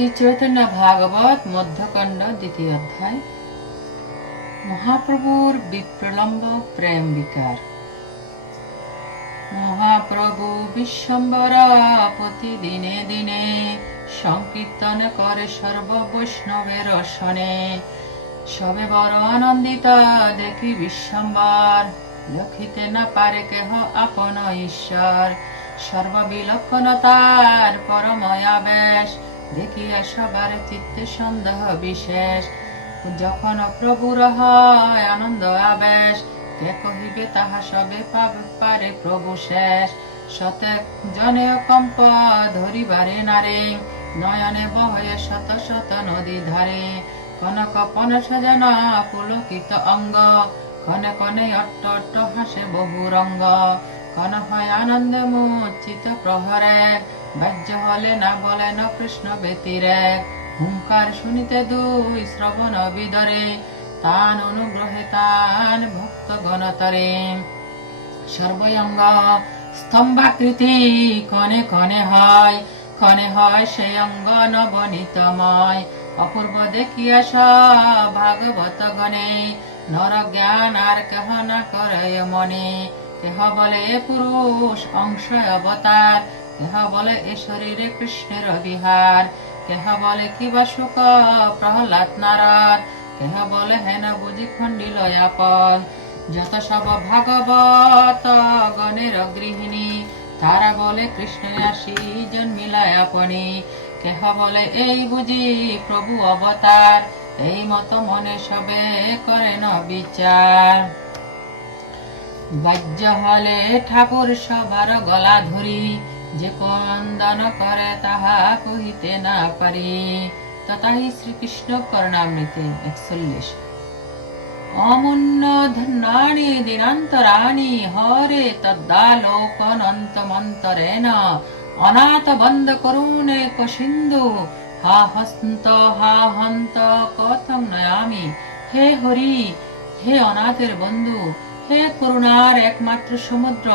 শ্রী চৈতন্য ভাগবত, মধ্যকাণ্ড, দ্বিতীয় অধ্যায়। মহাপ্রভুর বিপ্রলম্ব প্রেম বিকার। মহাপ্রভু বিশ্বম্বর প্রতিদিনে দিনে সংকীর্তন করে সর্ব বৈষ্ণবের শনে সবে বড় আনন্দিত, দেখি বিশ্বম্বর। লক্ষিতে না পারে কেহ আপন ঈশ্বর। সর্ববিলক্ষণতার পরময়া বেশ দেখিয়া সবার চিত্তে সন্দেহ বিশেষ। যখন প্রভুর হয় আনন্দ আবেশ, কে কহিবে তাহা সবে পারে প্রভু শেষ। শতেক জনে কম্প ধরিবারে নারে, নয়নে বহয়ে শত শত নদী ধারে। কনক পনস যেন পুলকিত অঙ্গ কনে কনে অট্ট অট্ট হাসে বহু রঙ্গ। কন হয় আনন্দে মুচিত প্রহরে বাহ্য হলে না কৃষ্ণ ব্যতিরে। হুঙ্কার শুনিতে দুই শ্রবণ বিদরে, তান অনুগ্রহে তান ভক্ত গণতরে। স্তম্ভাকৃতি কনে কনে হয় হয় সেই অঙ্গ নবনীতময়। অপূর্ব দেখিয়া ভাগবত গণে, নর জ্ঞান আর কেহ না করে মনে। কেহ বলে পুরুষ অংশ অবতার কেহ বলে এ শরীরে কৃষ্ণের বিহার কেহ বলে কিবা সুখ, প্রহ্লাদ নারদ কেহ বলে হেন বুঝি খণ্ডিল আপদ। যত সব ভাগবত গণের গৃহিণী, তারা বলে কৃষ্ণ আসি জন্মিলায় আপনি। কেহ বলে এই বুঝি প্রভু অবতার, এই মত মনে সবে করে ন বিচার বাহ্য হলে ঠাকুর সবার গলা ধরি যে কন্দন করে তাহা কহিতে না পারি তথাহি শ্রীকৃষ্ণ করণামৃতে একচল্লিশ। অমূন্য ধন্যানি দিনান্তরাণি, হরে তদ্দালোকনন্তমন্তরেণ, অনাথ বন্ধ করুণে সিন্ধু হা হস্ত, হা হন্ত, কথং নয়ামি। হে হরি, হে অনাথের বন্ধু, হে করুণার একমাত্র সমুদ্র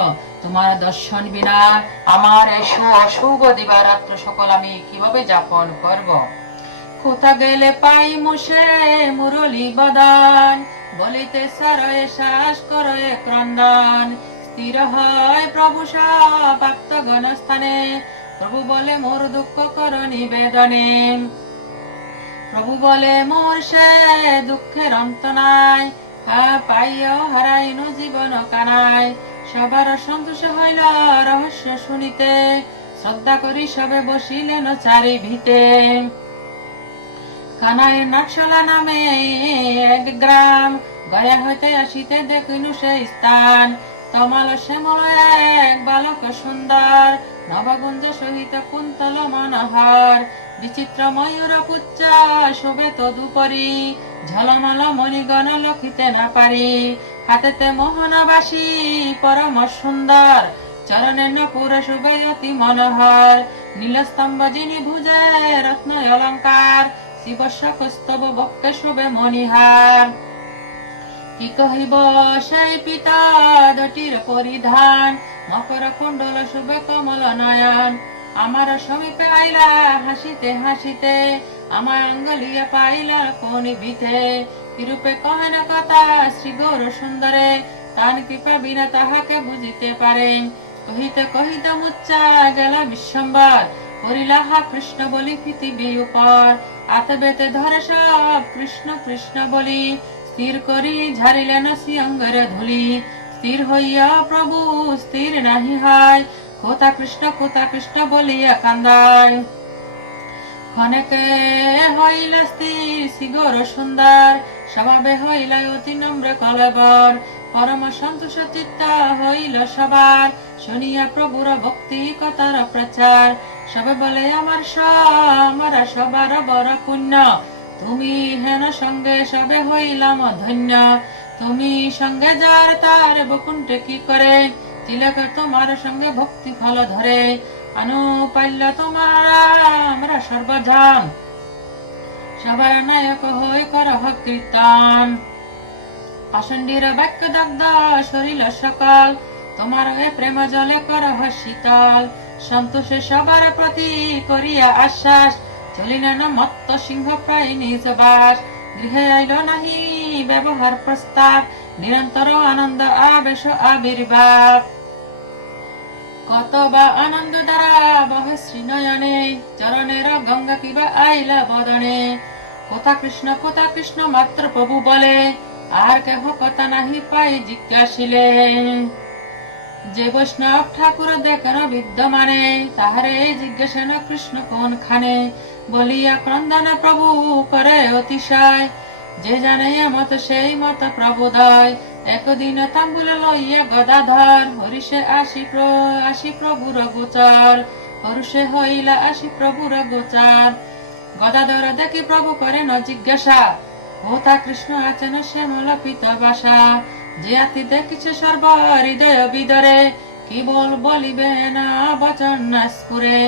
তোমার দর্শন বিনা আমার সু- দিবারাত্র সকল আমি কীভাবে যাপন করব? কোথা গেলে পাই মুসে মুরলি বদান? বলিতে সারয়ে শ্বাস করয়ে ক্রন্দন। স্থির হয় প্রভু প্রাপ্ত গণস্থানে প্রভু বলে মোর দুঃখ কর নিবেদনে। প্রভু বলে মোর সে দুঃখের অন্ত নাই। পাইও, হারাইনু জীবন কানাই সবার সন্তোষ হইল রহস্য শুনিতে। শ্রদ্ধা করি সবে বসিলেন চারি ভিতে কানাই নাটশলা নামে এক গ্রাম, গয়া হইতে আসিতে দেখিনু সেই স্থান। তমাল শ্যামল এক বালক সুন্দর, নবগুঞ্জ সহিত কুন্তল মনোহর। বিচিত্র ময়ূর পুচ্চা শোভে তদুপরি, ঝলমল মণিগণ লখিতে না পারি। হাতেতে মোহনবাসী, পরম সুন্দর। চরণে নপুর শুভে অতি মনোহর। নীলস্তম্ভ যিনি ভুজে রত্ন অলঙ্কার শিবস্য কস্তব বক্ষে শুভে মণিহার। কি কহিব সেই পিতা দটির পরিধান? মকর কুণ্ডল শুভে কমল নয়ন। আমার সমীপে আইলা হাসিতে হাসিতে, আমার আঙ্গলিয়া পাইলা কোন বিধে। কিরূপে কহেন কথা গৌর সুন্দরে তান কৃপা বিনা তাহাকে বুঝিতে পারে। কহিতে কহিতে মুচ্চা গেলা কৃষ্ণ বলি পৃথিবী উপর। আতবেতে ধরে সব কৃষ্ণ কৃষ্ণ বলি, স্থির করি ধুলি। স্থির হইয়া প্রভু স্থির নাহি হয়, কোথা কৃষ্ণ কোথা কৃষ্ণ বলিয়া কান্দায় হইল স্থির সিগর সুন্দর স্বভাবে হইল অতি নম্র কলবর। পরম সন্তোষ চিত্তা হইল সবার। শুনিয়া প্রভুর ভক্তি কথার প্রচার। সবে বলে আমার আমার সবার বর পুণ্য। তুমি হেন সঙ্গে সবে হইলাম ধন্য। তুমি সঙ্গে যার তার বকুণ্ঠে কি করে? তিলক তোমার সঙ্গে ভক্তি ফল ধরে। অনুপাল্য তোমার আমরা সর্বজাম সবার নায়ক হই কর কীর্তন পাষণ্ডীর বাক্য দগ্ধ শরীর সকল, তোমার এ প্রেম জলে কর শীতল সন্তোষে সবার প্রতি করিয়া আশ্বাস চলিলেন মত্ত সিংহ প্রায় নিজ বাস। গৃহে আইল নাহি ব্যবহার প্রস্তাব, নিরন্তর আনন্দ, আবেশ, আবির্ভাব। কত বা আনন্দ দ্বারা বহে শ্রীনয়নে, চরণের গঙ্গা কিবা আইলা বদনে। কোথা কৃষ্ণ কোথা কৃষ্ণ মাত্র প্রভু বলে। আর কেহ কথা নাহি পাই জিজ্ঞাসিলে। যে বৈষ্ণব ঠাকুর দেখেন বিদ্যমানে তাহারে জিজ্ঞাসেন কৃষ্ণ কোন খানে বলিয়া ক্রন্দন প্রভু করে অতিশয়। যে জানে মত সেই মত প্রবোদয়। একদিন তাম্বুল লইয়া গদাধর হরিষে আসি আসি প্রভুর গোচর। হরুষে হইলা আসি প্রভুর গোচর। গদাধর দেখি প্রভু করেন জিজ্ঞাসা কোথা কৃষ্ণ আছেন শ্যামল পিত বাসা যে আতি দেখিছে সর্ব হৃদয় বিদরে, কি বল বলিবে না বচন না স্ফুরে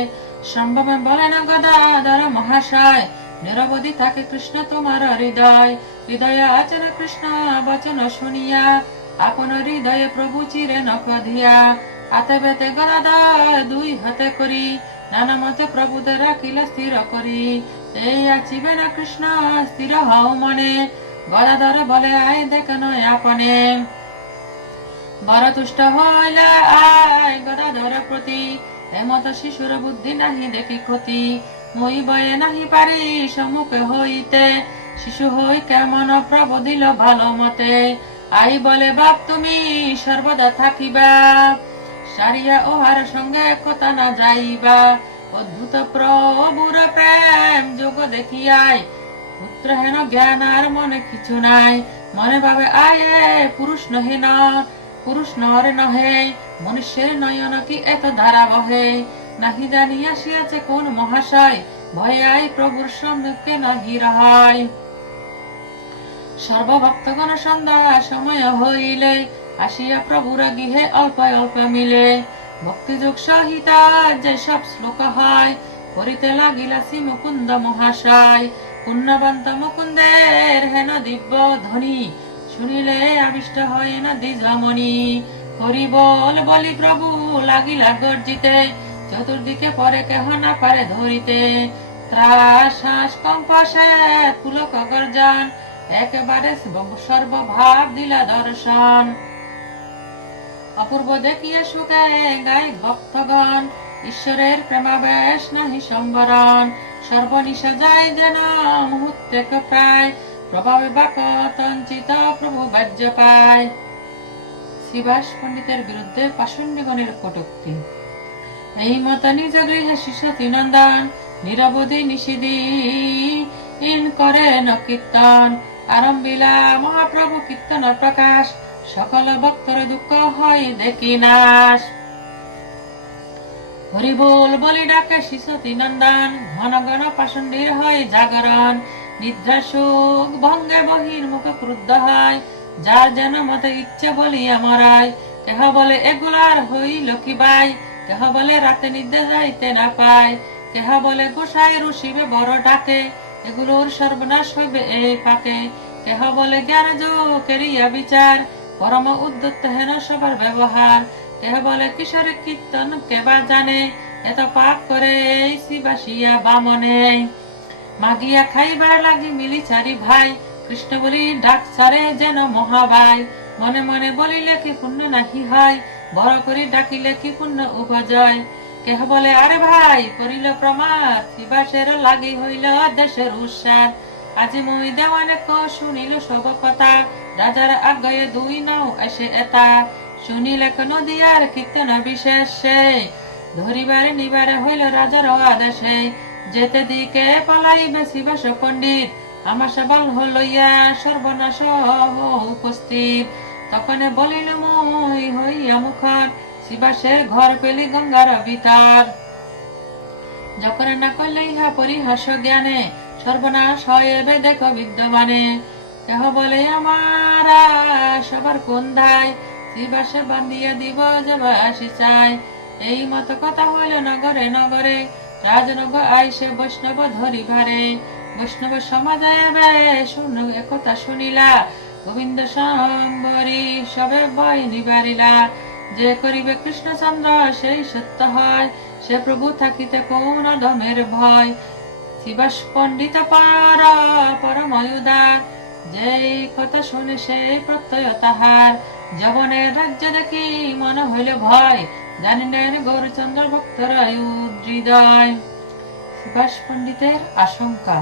বলে না গদাধর মহাশয়, নিরবধি থাকে কৃষ্ণ তোমার হৃদয়। হৃদয় আচর কৃষ্ণ বচন শুনিয়া, আপন হৃদয়ে প্রভু চিরে নকধিয়া হাতে বেতে গদাধর দুই হাতে করি, নানা মতে প্রভুদের রাখিলে স্থির করি। কৃষ্ণ, স্থির হও মনে। গদাধর বলে আয় দেখ নয় আপনে। বড় তুষ্ট হইলে আয় গদাধর প্রতি। এমত শিশুর বুদ্ধি নাহি দেখি ক্ষতি। মই বয়ে নাহি পারি সম্মুখে হইতে। শিশু হই কেমন প্রবদিল ভালো মতে। আই বলে, বাপ তুমি সর্বদা থাকিবা। সারিয়া ওহার সঙ্গে কথা না যাইবা। অদ্ভুত প্রভুর প্রেম দেখিয়াই। পুত্র হেন জ্ঞান আর মনে কিছু নাই। মনে ভাবে, আয়ে, পুরুষ নহে ন, পুরুষ নরে নহে, মনুষ্যের নয়ন কি এত ধারা বহে? নাহি জানি আসিয়াছে কোন মহাশয় ভয়ে আই প্রভুর সম্মুখে নাহি রহায় সর্বভক্তগণ সন্ধ্যা সময় হইলে আসিয়া প্রভুর গৃহে অল্প অল্প মিলে। ভক্তিযোগ সহিতা যে সব শ্লোক হয় করিতে লাগিলা শ্রী মুকুন্দ মহাশয়। পুণ্যবন্ত মুকুন্দের হেন দিব্য ধ্বনি। শুনিলে আবিষ্ট হয় না দ্বিজমণি হরি বল বলি প্রভু, লাগিলা গর্জিতে। চতুর্দিকে পরে কেহ না পারে ধরিতে। ত্রাস কম্পাসে পুলক গর্জন। একেবারে সর্বভাব দিলা দর্শন। অপূর্ব দেখিয়ে সুখে গাই ভক্তগণ। ঈশ্বরের প্রেমাবেশ নাহি সম্বরণ। সর্বনিশা যায় যেন মুহূর্তে প্রায় প্রভাবে বাক তঞ্চিত প্রভু বাজ্য পায়। শিবাস পণ্ডিতের বিরুদ্ধে পাষণ্ডীগণের কটুক্তি। এই মত নিজ গৃহে শিশতি নন্দন নিরবধি নিষিদি ইন করেন কীর্তন। আরম্ভিলা মহাপ্রভু কীর্তন প্রকাশ, সকল ভক্তর দুঃখ হয় দেখি নাশ। হরি বল বলি ডাকে শিশতি নন্দন ঘন ঘন পাষণ্ডীর হয় জাগরণ। নিদ্রা সুখ ভঙ্গে বহির মুখ ক্রুদ্ধ হয়, যার যেন মতে ইচ্ছে বলি আমরাই কেহ বলে এগুলার হই কি বাই, কেহ বলে রাতে নিদ্রা যাইতে না পায়। কেহ বলে গোসাই রুশিবে বড় ডাকে, এগুলোর সর্বনাশ হইবে এই পাকে কেহ বলে জ্ঞান যোগেরিয়া বিচার, পরম উদ্যত হেন সবার ব্যবহার। কেহ বলে কিশোরে কীর্তন কেবা জানে, এত পাপ করে এই শিবাসিয়া বামনে। মাগিয়া খাইবার লাগি মিলি চারি ভাই, কৃষ্ণ বলি ডাক সারে যেন মহাবাই। মনে মনে বলিলে কি পুণ্য নাহি হয়, বড় করি ডাকিলে কি পুণ্য উপজয়। কেহ বলে, আরে ভাই করিল প্রমাদ শিবাসের লাগি হইল দেশের উৎসার। আজি মই দেওয়ানে ক শুনিল সব কথা, রাজার আজ্ঞায় দুই নাও এসে এতা। শুনিলে কোন দিয়ার কীর্তন বিশেষে ধরিবারে নিবারে হইল রাজার আদেশে। যেতে দিকে পালাইবে শিবাস পণ্ডিত। আমার সবল হলইয়া সর্বনাশ উপস্থিত। তখন বলিল, মই হইয়া মুখার শিবাসের ঘর পেলি গঙ্গার বিতার যখন না করলে ইহা পরিহাস জ্ঞানে। সর্বনাশ হয় এবে দেখো বিদ্যমানে। কেহ বলে, আমারা সবার কোন ধায় শিবাসে বান্ধিয়া দিব যে আসি চাই। এই মত কথা হইল নগরে নগরে। রাজনগর আইসে বৈষ্ণব ধরি ভারে বৈষ্ণব সমাজ শুন একথা শুনিলা। গোবিন্দ সম্বরী সবে বই নিবারিলা। যে করিবে কৃষ্ণচন্দ্র, সেই সত্য হয়। সে প্রভু থাকিতে কোন দমের ভয়। শিবাস পণ্ডিত পার পরময়ুদার যেই কথা শুনে সেই প্রত্যয় তাহার। যবনের রাজ্য দেখি মনে হইল ভয়। জানিলেন গৌরচন্দ্র ভক্তরায় হৃদয় সুভাষ পণ্ডিতের আশঙ্কা।